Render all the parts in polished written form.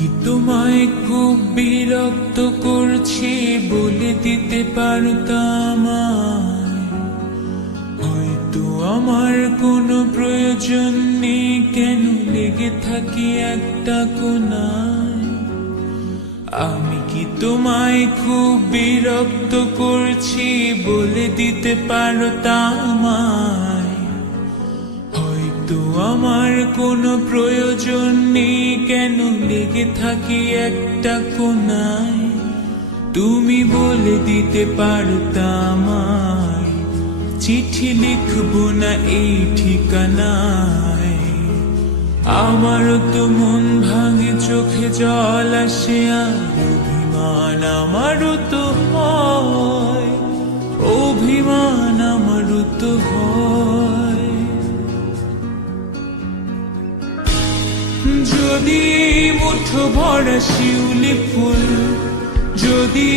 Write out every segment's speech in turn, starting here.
কি তোমায় খুব বিরক্ত করছি বলে দিতে পারতাম, হয়তো আমার কোনো প্রয়োজন নেই, কেন লেগে থাকি একটা কোনায়। আমি কি তোমায় খুব বিরক্ত করছি বলে দিতে পারতাম, হয়তো আমার কোনো প্রয়োজন নেই, কেন লেগে থাকি একটা কোনায়। তুমি বলে দিতে পারতাম চিঠি লিখবো না এই ঠিকানায়। আমারও তো মন ভাঙে, চোখে জল আসে, আর অভিমান আমারও তো হয়, অভিমান আমারও তো হয়। যদি মুঠো ভরা শিউলি ফুল, যদি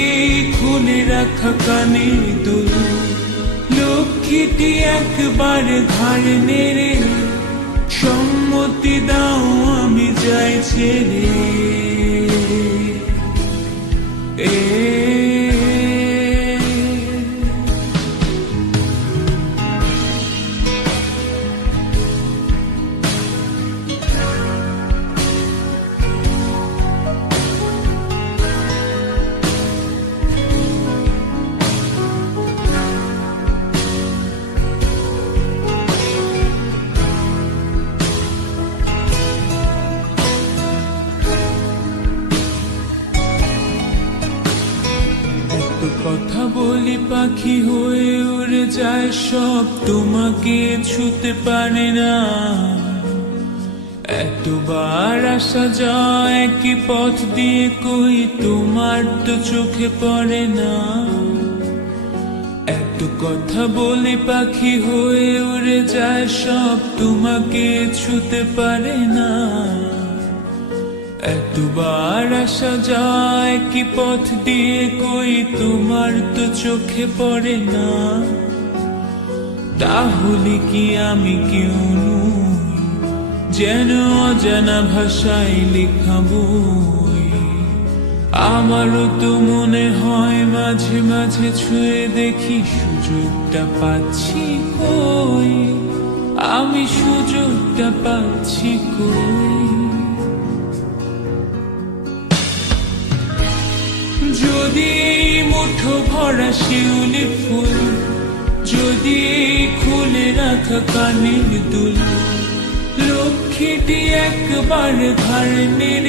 খুলে রাখা কানের দুল, লক্ষ্মীটি একবার ঘাড় নেড়ে সম্মতি দাও আমি যাই ছেড়ে। কথা বলি পাখি হয়ে উড়ে যায় সব, তোমাকে ছুতে পারে না। এতবার আসা যায় একই পথ দিয়ে, কই তোমার তো চোখে পড়ে না। এত কথা বলি পাখি হয়ে উড়ে যায় সব, তোমাকে ছুতে পারে না। এতবার আসা যায় কি পথ দিয়ে, কই তোমার তো চোখে পড়ে না। তাহলে কি আমি কেউ নই, যেন অজানা ভাষায় লেখা বই। আমারও তো মনে হয় মাঝে মাঝে ছুঁয়ে দেখি, সুযোগটা পাচ্ছি কই, আমি সুযোগটা পাচ্ছি কই। যদি মুঠো ভরা শিউলি ফুল, যদি খুলে রাখা কানের দুল, লক্ষ্মীটি একবার ঘাড় নেড়ে